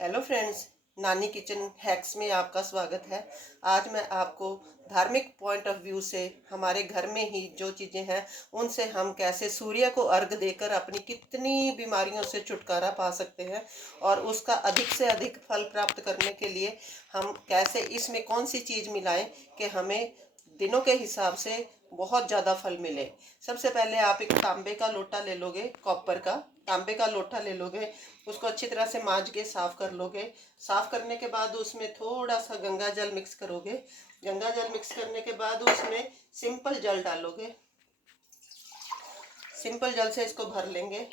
Hello friends, नानी kitchen hacks में आपका स्वागत है। आज मैं आपको धार्मिक पॉइंट ऑफ व्यू से हमारे घर में ही जो चीज़ें हैं उनसे हम कैसे सूर्य को अर्घ देकर अपनी कितनी बीमारियों से छुटकारा पा सकते हैं और उसका अधिक से अधिक फल प्राप्त करने के लिए हम कैसे इसमें कौन सी चीज़ मिलाएं कि हमें दिनों के हिसाब से बहुत ज़्यादा फल मिले। सबसे पहले आप एक तांबे का लोटा ले लोगे, कॉपर का तांबे का लोटा ले लोगे। उसको अच्छी तरह से मांज के साफ कर लोगे। साफ करने के बाद उसमें थोड़ा सा गंगा जल मिक्स करोगे। गंगा जल मिक्स करने के बाद उसमें सिंपल जल डालोगे। सिंपल जल से इसको भर लेंगे।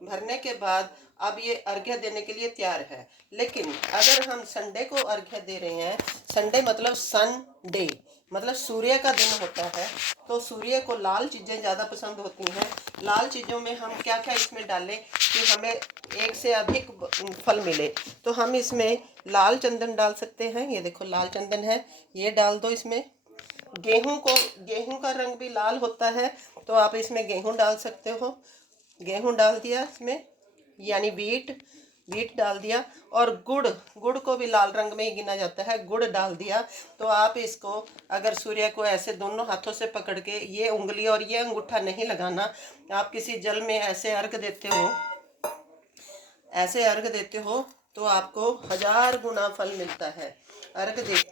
भरने के बाद अब ये अर्घ्य देने के लिए तैयार है। लेकिन अगर हम संडे को अर्घ्य दे रहे हैं, संडे मतलब सन डे, मतलब सूर्य का दिन होता है, तो सूर्य को लाल चीज़ें ज़्यादा पसंद होती हैं। लाल चीज़ों में हम क्या क्या इसमें डालें कि हमें एक से अधिक फल मिले। तो हम इसमें लाल चंदन डाल सकते हैं। ये देखो लाल चंदन है, ये डाल दो इसमें। गेहूं का रंग भी लाल होता है, तो आप इसमें गेहूं डाल सकते हो। गेहूं डाल दिया इसमें, यानी वीट डाल दिया। और गुड़, गुड़ को भी लाल रंग में ही गिना जाता है, गुड़ डाल दिया। तो आप इसको अगर सूर्य को ऐसे दोनों हाथों से पकड़ के, ये उंगली और ये अंगूठा नहीं लगाना, आप किसी जल में ऐसे अर्घ देते हो, ऐसे अर्घ देते हो तो आपको 1000 गुना फल मिलता है। अर्घ दे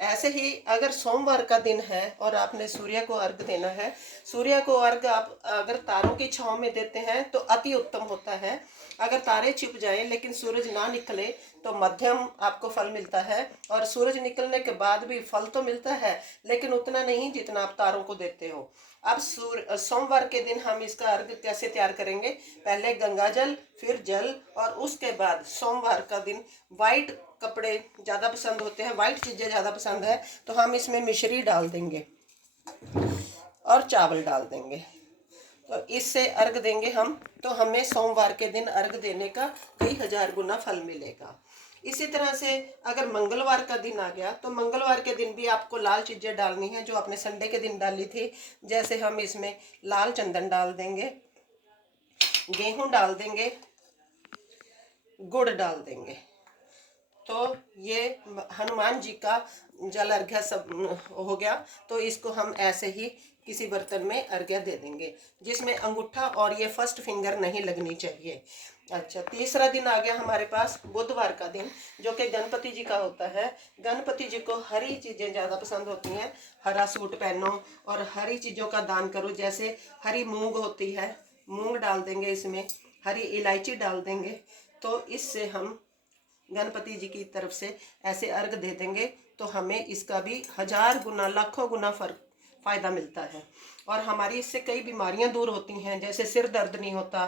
ऐसे ही अगर सोमवार का दिन है और आपने सूर्य को अर्घ देना है, सूर्य को अर्घ आप अगर तारों की छांव में देते हैं तो अति उत्तम होता है। अगर तारे छिप जाएं लेकिन सूरज ना निकले तो मध्यम आपको फल मिलता है। और सूरज निकलने के बाद भी फल तो मिलता है, लेकिन उतना नहीं जितना आप तारों को देते हो। अब सोमवार के दिन हम इसका अर्घ कैसे तैयार करेंगे? पहले गंगा जल, फिर जल, और उसके बाद सोमवार का दिन वाइट कपड़े ज़्यादा पसंद होते हैं, वाइट चीज़ें ज़्यादा पसंद है, तो हम इसमें मिश्री डाल देंगे और चावल डाल देंगे। तो इससे अर्घ देंगे हम, तो हमें सोमवार के दिन अर्घ देने का कई 1000 गुना फल मिलेगा। इसी तरह से अगर मंगलवार का दिन आ गया तो मंगलवार के दिन भी आपको लाल चीज़ें डालनी है जो आपने संडे के दिन डाली थी। जैसे हम इसमें लाल चंदन डाल देंगे, गेहूं डाल देंगे, गुड़ डाल देंगे। तो ये हनुमान जी का जल अर्घ्य सब हो गया। तो इसको हम ऐसे ही किसी बर्तन में अर्घ्य दे देंगे जिसमें अंगूठा और ये फर्स्ट फिंगर नहीं लगनी चाहिए। अच्छा, तीसरा दिन आ गया हमारे पास बुधवार का दिन, जो कि गणपति जी का होता है। गणपति जी को हरी चीज़ें ज़्यादा पसंद होती हैं। हरा सूट पहनो और हरी चीज़ों का दान करो। जैसे हरी मूंग होती है, मूंग डाल देंगे इसमें, हरी इलायची डाल देंगे। तो इससे हम गणपति जी की तरफ से ऐसे अर्घ दे देंगे तो हमें इसका भी 1000 गुना, लाखों गुना फायदा मिलता है। और हमारी इससे कई बीमारियां दूर होती हैं, जैसे सिर दर्द नहीं होता,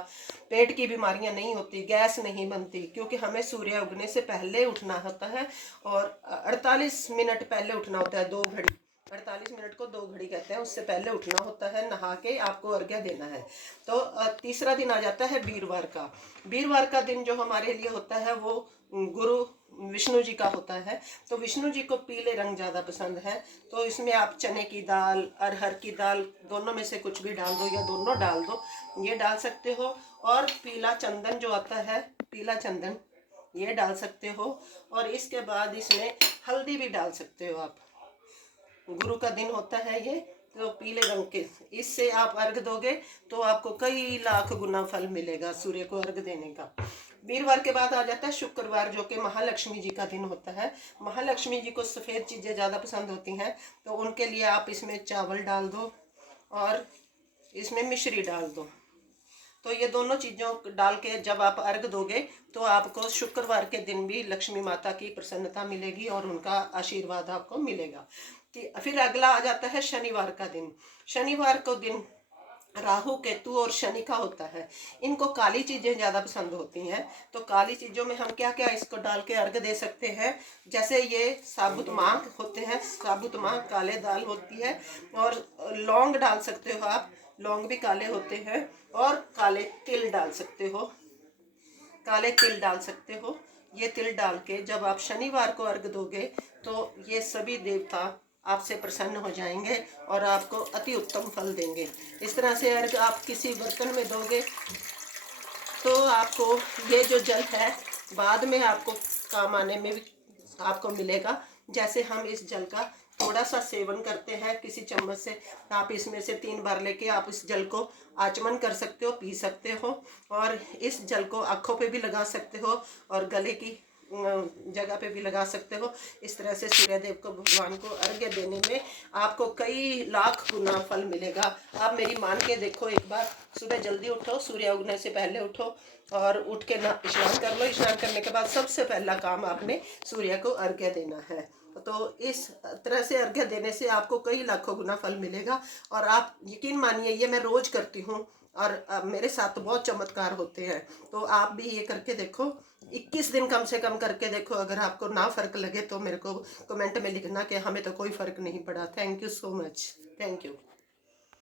पेट की बीमारियां नहीं होती, गैस नहीं बनती, क्योंकि हमें सूर्य उगने से पहले उठना होता है। और 48 मिनट पहले उठना होता है, 2 घड़ी, 48 मिनट को 2 घड़ी कहते हैं, उससे पहले उठना होता है, नहा के आपको अर्घ्य देना है। तो तीसरा दिन आ जाता है वीरवार का। वीरवार का दिन जो हमारे लिए होता है वो गुरु विष्णु जी का होता है। तो विष्णु जी को पीले रंग ज़्यादा पसंद है, तो इसमें आप चने की दाल, अरहर की दाल, दोनों में से कुछ भी डाल दो या दोनों डाल दो, ये डाल सकते हो। और पीला चंदन जो आता है, पीला चंदन, ये डाल सकते हो। और इसके बाद इसमें हल्दी भी डाल सकते हो आप। गुरु का दिन होता है ये, तो पीले रंग के, इससे आप अर्घ दोगे तो आपको कई लाख गुना फल मिलेगा सूर्य को अर्घ देने का। वीरवार के बाद आ जाता है शुक्रवार, जो कि महालक्ष्मी जी का दिन होता है। महालक्ष्मी जी को सफ़ेद चीज़ें ज़्यादा पसंद होती हैं, तो उनके लिए आप इसमें चावल डाल दो और इसमें मिश्री डाल दो। तो ये दोनों चीज़ों डाल के जब आप अर्घ दोगे तो आपको शुक्रवार के दिन भी लक्ष्मी माता की प्रसन्नता मिलेगी और उनका आशीर्वाद आपको मिलेगा। फिर अगला आ जाता है शनिवार का दिन। शनिवार को दिन राहु, केतु और शनि का होता है। इनको काली चीज़ें ज़्यादा पसंद होती हैं, तो काली चीज़ों में हम क्या क्या इसको डाल के अर्घ दे सकते हैं? जैसे ये साबुत मांग होते हैं, साबुत मांग काले दाल होती है। और लौंग डाल सकते हो आप, लौंग भी काले होते हैं। और काले तिल डाल सकते हो, काले तिल डाल सकते हो। ये तिल डाल के जब आप शनिवार को अर्घ दोगे तो ये सभी देवता आपसे प्रसन्न हो जाएंगे और आपको अति उत्तम फल देंगे। इस तरह से अर्घ आप किसी बर्तन में दोगे तो आपको ये जो जल है बाद में आपको काम आने में भी आपको मिलेगा। जैसे हम इस जल का थोड़ा सा सेवन करते हैं किसी चम्मच से, आप इसमें से 3 बार लेके आप इस जल को आचमन कर सकते हो, पी सकते हो। और इस जल को आँखों पे भी लगा सकते हो और गले की जगह पे भी लगा सकते हो। इस तरह से सूर्यदेव को, भगवान को अर्घ्य देने में आपको कई लाख गुना फल मिलेगा। आप मेरी मान के देखो एक बार, सुबह जल्दी उठो, सूर्य उगने से पहले उठो और उठ के ना स्नान कर लो। स्नान करने के बाद सबसे पहला काम आपने सूर्य को अर्घ्य देना है। तो इस तरह से अर्घ्य देने से आपको कई लाखों गुना फल मिलेगा। और आप यकीन मानिए, ये मैं रोज करती हूँ और मेरे साथ तो बहुत चमत्कार होते हैं। तो आप भी ये करके देखो, 21 दिन कम से कम करके देखो। अगर आपको ना फर्क लगे तो मेरे को कमेंट में लिखना कि हमें तो कोई फर्क नहीं पड़ा। Thank you so much. Thank you.